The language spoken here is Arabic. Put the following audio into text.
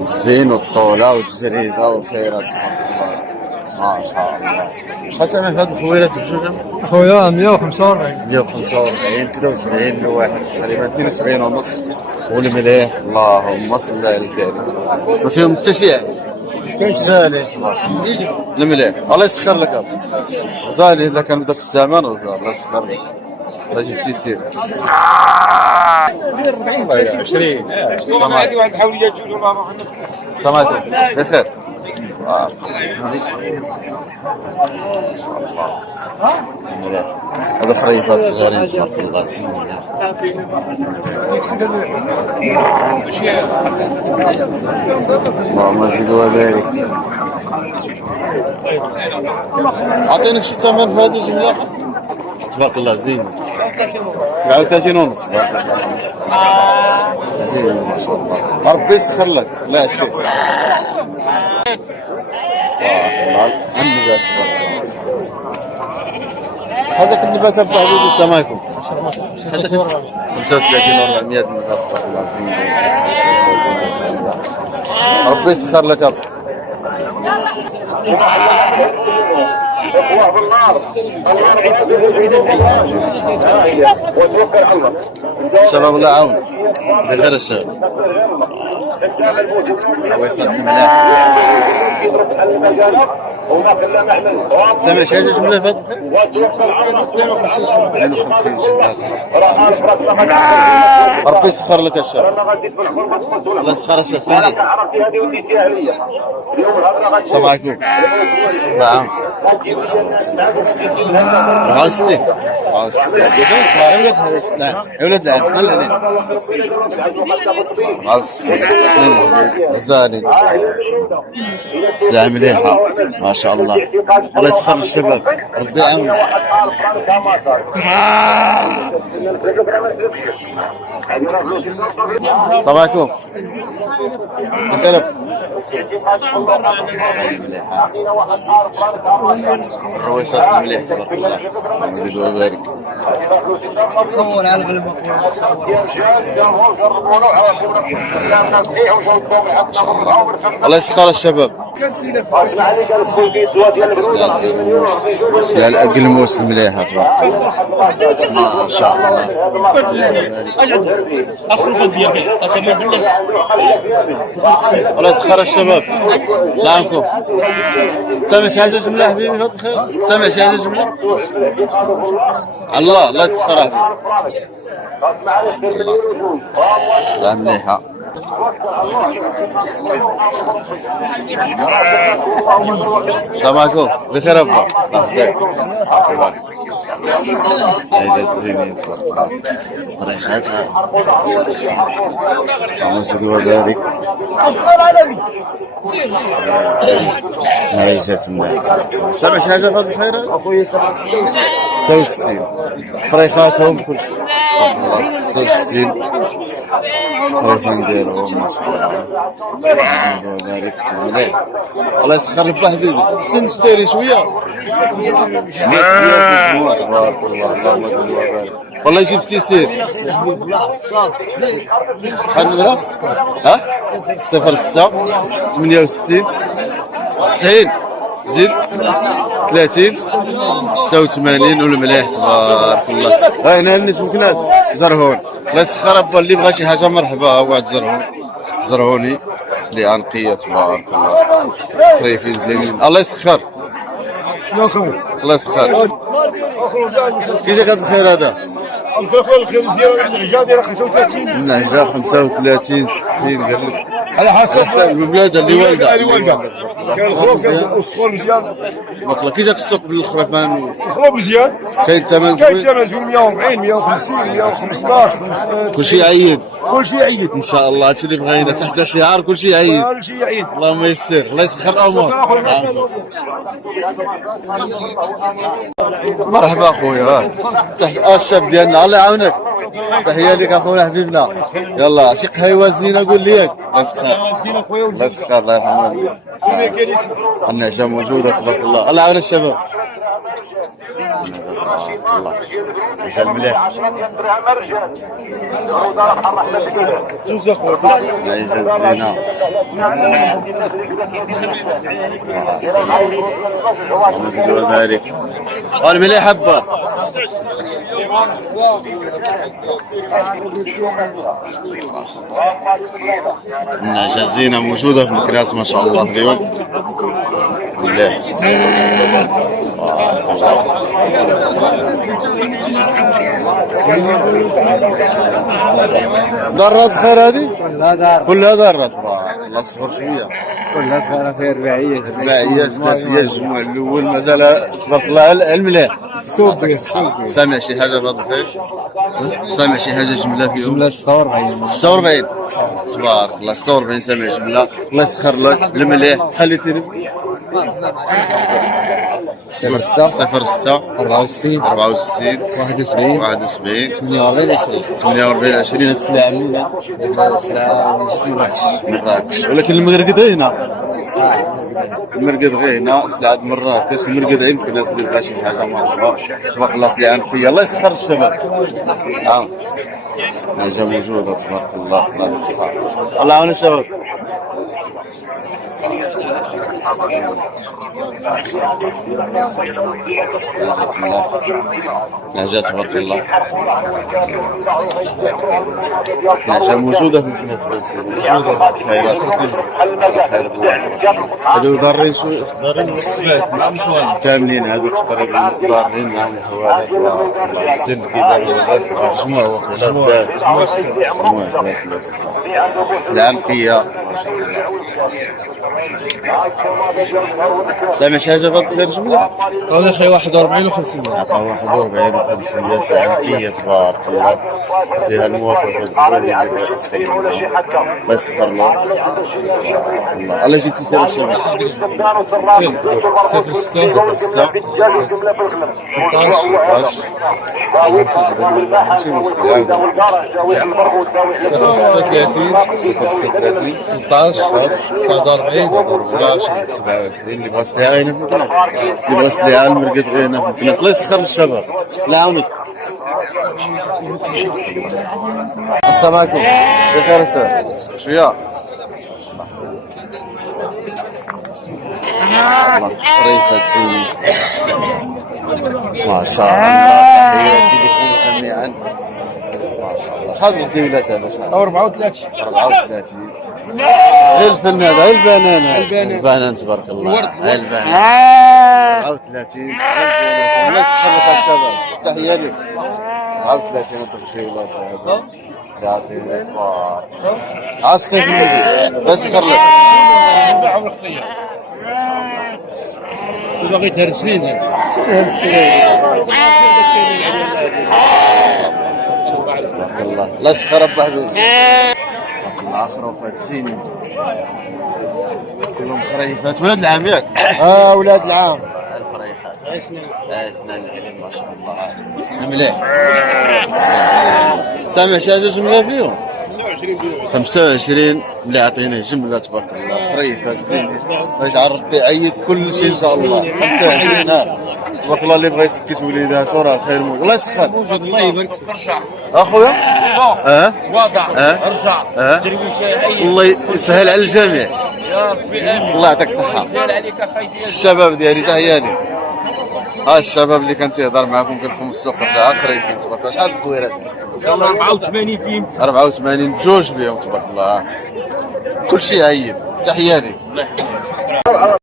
الزين والطولة والجريدة والخيرات تبارك الله. ما شاء الله. شحال ثمن هاد الخويلات بجوج؟ خويا 145. 145 كذا و70 لواحد تقريبا 72 ونص. والمليح اللهم صل على الكريم. ما فيهم حتى شي عيب. غزالي المليح الله يسخر لك. غزالي الا كان بداك الثمن غزال الله يسخر لك. الله يجيب تيسير. 20 سمعت واحد حوليات جوج والله سمعت بخير. المليح هذا خريفات صغيرين تبارك الله. اللهم زد وبارك. عطينك شي ثمن في هذه الجملة تبارك الله زين. 37 ونص زين ما شاء الله. ربي يسخر لك لا شيء. النبات تبارك الله. هذاك النبات ابو حبيبي السلام عليكم. هذاك 35 و400 نبات تبارك الله زين. ربي يسخر لك. اخوة بالنار وتوكل على الله. شباب الله يعاون بغير الشباب. ويصل الملاح. سامع شي حاجه جمله فهاد 52 جمله. ربي يسخر لك الشباب. الله يسخر الشباب. السلام عليكم. نعم. عاوزتي ولد العب شحال عليك؟ غزالي سلعة مليحة ما شاء الله. الله يسخر الشباب ربي يعاون. السلام عليكم. بخير. الرويصات مليح تبارك الله. يزيد ويبارك. صور على الغلبة. الله يسخر الشباب. سلال القلموس مليحة تبارك الله ما شاء الله. الله يسخر الشباب. نعمكم سامع شي حاجة جملة حبيبي فهاد الخير؟ سامع شي حاجة جملة؟ الله يسخرها فيك. لا مليحة. السلام عليكم. بخير ابا. الله عيدات زينين تبارك الله. فريخاتها اللهم زد وبارك. عيدات مليحة. سامع شي حاجة فهاد الخير؟ اخويا 66 فريخاتهم كلشي 66 فريخان ديالهم ما شاء الله. بارك الله. الله يسخر لك حبيبي. السن دايرين شويه تبارك الله. اللهم زد وبارك. والله يجيب التيسير. شحال نمرة؟ ها 06 68 90 زيد 30 86 والمليح تبارك الله. ها هنا الناس مكناس زرهون. الله يسخر ابا اللي بغى شي حاجه مرحبا. واحد زرهوني سليعه نقيه تبارك الله. خريفين زينين الله يسخر. شنو خير؟ الله يسخر. كي جاك هذا الخير هذا؟ الخير مزيان. العجاء دايره 35. العجاء 35 60 قال لك على حسب البلاد اللي والده. كاين الخروف كاين الصفور مزيان تبارك الله. كي جاك السوق بالخرفان؟ الخروف مزيان. كاين ثمن كاين ثمن زوين 140 150 115 كلشي يعيد. كلشي يعيد ان شاء الله. هادشي اللي بغينا تحت شعار كلشي يعيد. كلشي يعيد. اللهم يسر. الله يسخر الامور. مرحبا اخويا. تحت الشاب ديالنا الله يعاونك. تحيه لك اخونا حبيبنا. يلا شي قهيوه زينه قول لي ياك. الله يسخر الله يسخر الله يرحمه. النعجه موجوده تبارك الله. الله يعاون الشباب. الله مثال مليح. جوج اخوات العيشة الزينة. ومزيد ذلك والمليح حبة. النعجة الزينة موجودة في مكناس ما شاء الله اليوم. بالله ضرات خير هذه؟ كلها ضرات. الله صغر شوية. كلها صغيرة في رباعية ثلاثية الجمعة الأول مازال تبارك الله المليح. سوبي سامع شي حاجة في هذا الخير؟ سامع شي حاجة جملة فيهم؟ جملة 46 46 تبارك الله. 46 سامع جملة. الله يسخر لك المليح. تخلي تلف 06 06 64 64 71 71 48 20 48 20. هاد السلعة منين؟ مراكش مراكش. ولكن المرقد هنا. المرقد غير هنا. سلعة مراكش المرقد يمكن الناس اللي بغا شي حاجة مرحبا. تبارك الله سلعة نقية. الله يسخر الشباب. نعم حاجة موجودة تبارك الله. الله يسخر. الله يعاون الشباب. نجاة الله. نجاة تبارك الله. نجاة موجودة في الناس. موجودة خيرات خير الله. هادو ضارين شو ضارين بالسبات مع الحوالي كاملين. هادو تقريبا ضارين مع الحوالي. الله السن كيبان شنو سلعة نقية ما شاء الله. سامع شي حاجة في هاد الخير جملة؟ قال اخي 41 و500 عطاه 41 و500. سلعة نقية تبارك الله. فيها المواصفات الزوينة اللي كيحصل منها. الله يسخر له. الله الله جبتي سير الشباب. 06 06 27 اللي بغا سلعة هنا في البلاد. اللي بغا سلعة المرقد غير هنا في الناس. الله يسخر الشباب. الله يعاونك. السلام عليكم. بخير السلام. شوية الله طريفة زينت ما شاء الله. تحياتي لكم جميعا ما شاء الله. شحال من زويلات هذا؟ شحال؟ 34 34. غير الفن هذا. غير البنان هذا. البنان تبارك الله. غير البنان 34. الله يسخر لك الشباب. تحية لك. 34 هذوك الزويلات هذا. يعطيني صباح. عاش كيف نبي بس يسخر لك. باغي تهرسلين الله لا يسخر رب حبيبي. الاخر وفات سنين كلهم خريفات. ولاد العام ياك؟ ولاد العام. الفريحات اسنان العلم ما شاء الله. مليح. سامع شي حاجه جمله فيهم؟ 25 اللي عطينا جمله تبارك الله. خريفات زين باش ربي يعيد كل شيء ان شاء الله. 25 تبارك الله. اللي بغى يسكت وليداته راه الخير موجود. الله يسخر. موجود الله يبارك فيك. اخويا تواضع ارجع درويشه. الله يسهل على الجميع. يا ربي امين. الله يعطيك الصحه. يسهل عليك اخي ديالي. الشباب ديالي تحياتي. الشباب اللي كان تيهضر معكم كنكم السوق رجع خريفين تبارك الله. شحال الكويرات؟ 84 فيهم. 84 بجوج بهم تبارك الله. كلشي عيد. تحياتي.